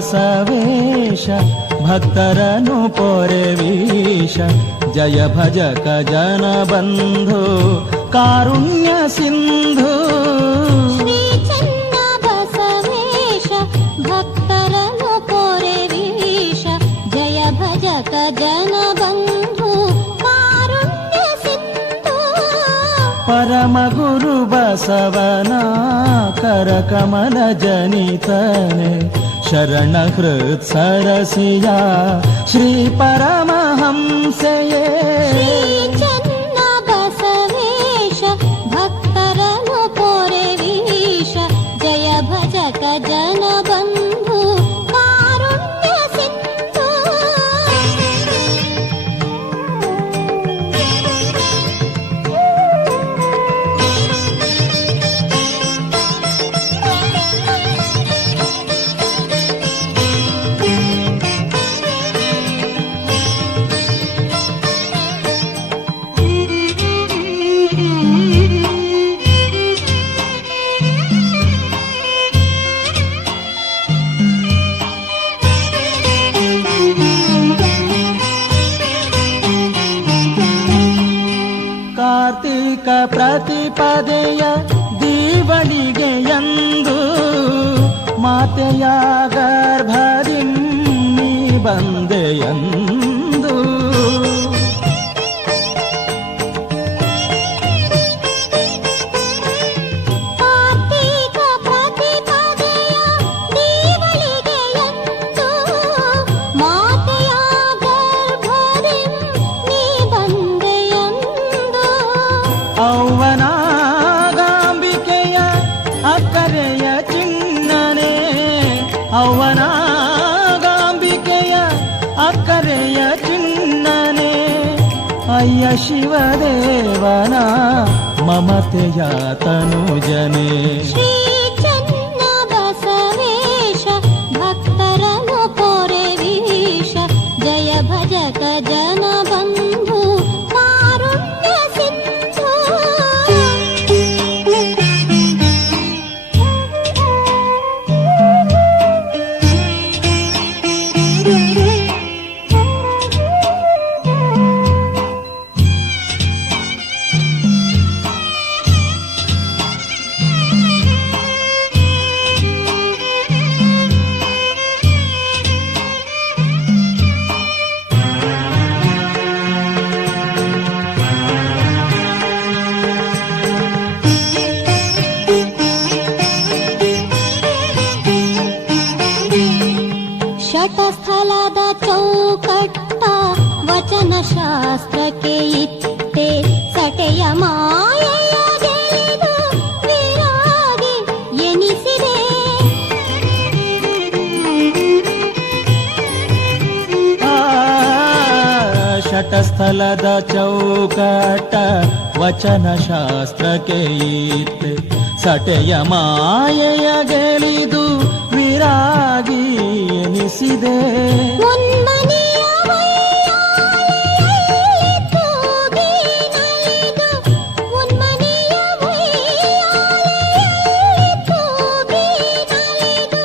ಬಸವೇಶ ಭಕ್ತರನು ಪೊರೆವೀಶ ಜಯ ಭಜಕ ಜನ ಬಂಧು ಕಾರುಣ್ಯ ಸಿಂಧು ಶ್ರೀ ಚೆನ್ನ ಬಸವೇಶ ಭಕ್ತರನು ಪೊರೆವೀಶ ಜಯ ಭಜಕ ಜನ ಬಂಧು ಕಾರುಣ್ಯ ಸಿಂಧು ಪರಮ ಗುರು ಬಸವನ ಕರ ಕಮಲ ಜನಿತನೆ ಶರಣ ಹೃತ್ ಸರಸಿಯ ಶ್ರೀ ಪರಮಹಂಸೆಯೇ ಶ್ರೀ ಚೆನ್ನ ಬಸವೇಶ ಭಕ್ತರನು ಪೊರೆವೀಶ ಜಯ ಭಜಕ ಜನ ಬಂಧು ಕಾರುಣ್ಯ ಸಿಂಧು ಕಾರ್ತಿಕ ಪ್ರತಿಪದೆಯ ದೀವಳಿಗೆಯಂದು ಮಾತೆಯ ಗರ್ಭದಿಂ ನೀ ಬಂದೆಯಂದು ಕಾರ್ತೀಕ ಪ್ರತಿಪದೆಯ ದೀವಳಿಗೆಯಂದು ಮಾತೆಯ ಗರ್ಭದಿ ನೀ ಬಂದೆಯಂದು ಅವ್ವನಾಗಾಂಬಿಕೆಯ ಅಕ್ಕರೆಯ ಚಿನ್ನನೆ ಅವ್ವನಾಗಾಂಬಿಕೆಯ ಅಕ್ಕರೆಯ ಚಿನ್ನನೆ ಅಯ್ಯ ಶಿವದೇವನ ಮಮತೆಯ ತನುಜನೆ ಶ್ರೀ ಚೆನ್ನ ಬಸವೇಶ ಭಕ್ತರನು ಪೊರೆವೀಶ ಜಯ ಭಜಕ ಜನ ಬಂಧು ಕಾರುಣ್ಯ ಸಿಂಧು ಶಟಸ್ಥಲದ ಚೌಕಟ್ಟ ವಚನ ಶಾಸ್ತ್ರಕ್ಕೆ ಇತ್ತೆ ಸಟೆಯ ಮಾಯೆಯ ಗೆಳೆದು ವಿರಾಗಿ ಎನಿಸಿದೆ ಶಟಸ್ಥಲದ ಚೌಕಟ ವಚನ ಶಾಸ್ತ್ರಕ್ಕೆ ಇತ್ತೆ ಸಟೆಯ ಮಾಯೆಯ ಗೆಳಿದು ವಿರಾಗಿ ಎನಿಸಿದೆ ಮುನ್ಮನೆಯ ವೈಯಾಲೆಯಲ್ಲಿ ತೂಗಿ ನಲಿದು ಮುನ್ಮನೆಯ ವೈಯಾಲೆಯಲ್ಲಿ ತೂಗಿ ನಲಿದು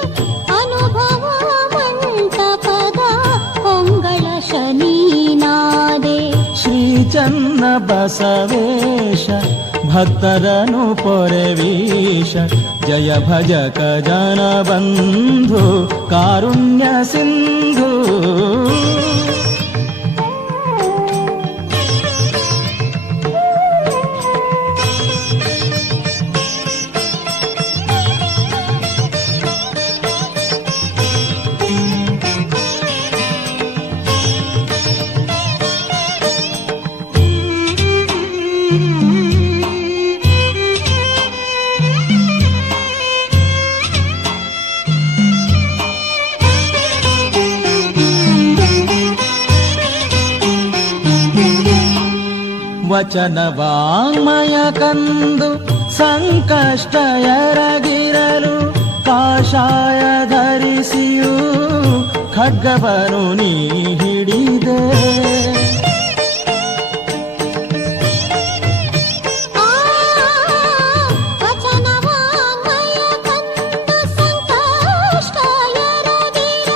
ಅನುಭವ ಮಂಟಪದ ಹೊಂಗಳ ಶನೀನಾದೆ ಶ್ರೀ ಚನ್ನ ಬಸವೇಶ ಭಕ್ತರನು ಪೊರೆವೀಶ ಜಯ ಭಜಕ ಜನ ಬಂಧು ಕಾರುಣ್ಯ ಸಿಂಧು ವಚನ ವಾಂಗ್ಮಯ ಕಂದು ಸಂಕಷ್ಟ ಎರಗಿರಲು ಕಾಷಾಯ ಧರಿಸಿಯೂ ಖಡ್ಗವನು ನೀ ಹಿಡಿದೆ ವಚನ ವಾಂಗ್ಮಯ ಕಂದು ಸಂಕಷ್ಟ ಎರಗಿರಲು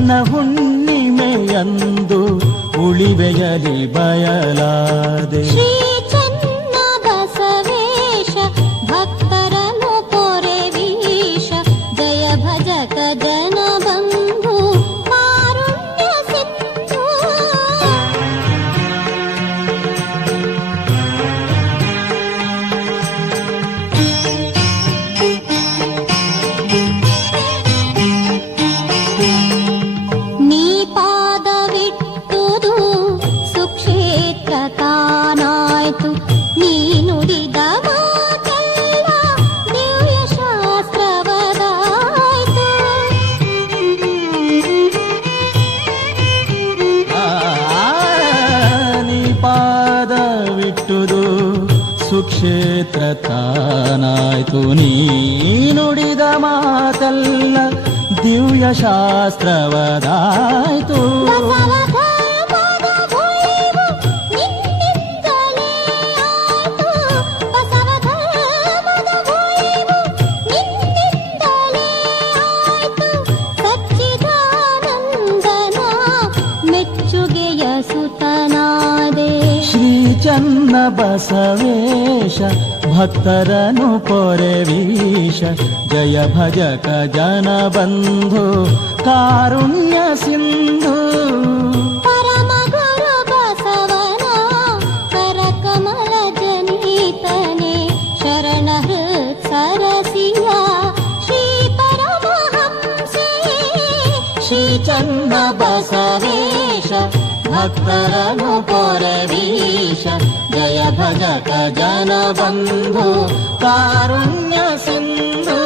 ಚನ್ನ ಹುಣ್ಣಿಮೆಯಂದು ಉಳಿವೆಯಲಿ ಬಯಲಾದೆ. ಶ್ರೀ ಚನ್ನ ಬಸವೇಶ ಭಕ್ತರನು ಪೊರೆವೀಶ ಜಯ ಭಜಕ ಜನ ಬಂಧು ಕಾರುಣ್ಯ ಸಿಂಧು. ನೀ ಪಾದವಿಟ್ಟುದು ಸುಕ್ಷೇತ್ರ ತಾನಾಯ್ತು, ನೀ ನುಡಿದ ಮಾತೆಲ್ಲ ದಿವ್ಯ ಶಾಸ್ತ್ರವದಾಯ್ತು. ನೀ ಪಾದವಿಟ್ಟುದು ಸುಕ್ಷೇತ್ರ ತಾನಾಯ್ತು, ನೀ ನುಡಿದ ಮಾತಲ್ಲ ದಿವ್ಯ ಶಾಸ್ತ್ರವದಾಯ್ತು. ಬಸವ ಧರ್ಮದ ಉಳಿವು ನಿನ್ನಿಂದಲೇ ಆಯ್ತು, ಬಸವ ಧರ್ಮದ ಉಳಿವು ನಿನ್ನಿಂದಲೇ ಆಯ್ತು. ಸಚ್ಚಿದಾನಂದನ ಮೆಚ್ಚುಗೆಯ ಸುತನಾದೆ. ಶ್ರೀ ಚನ್ನ ಬಸವೇಶ ಭಕ್ತರನು ಪೊರೆವೀಶ ಜಯ ಭಜಕ ಜನ ಬಂಧು ಕಾರುಣ್ಯ ಸಿಂಧು. ಪರಮ ಗುರು ಬಸವನ ಕರಕಮಲ ಜನಿತನೆ ಶರಣ ಹೃತ್ ಸರಸಿಯ ಶ್ರೀ ಪರಮಹಂಸೆ. ಶ್ರೀ ಚನ್ನ ಬಸವೇಶ ಭಕ್ತರನು ಪೊರೆವೀಶ ಜಯ ಭಜಕ ಜನ ಬಂಧು ಕಾರುಣ್ಯ ಸಿಂಧು.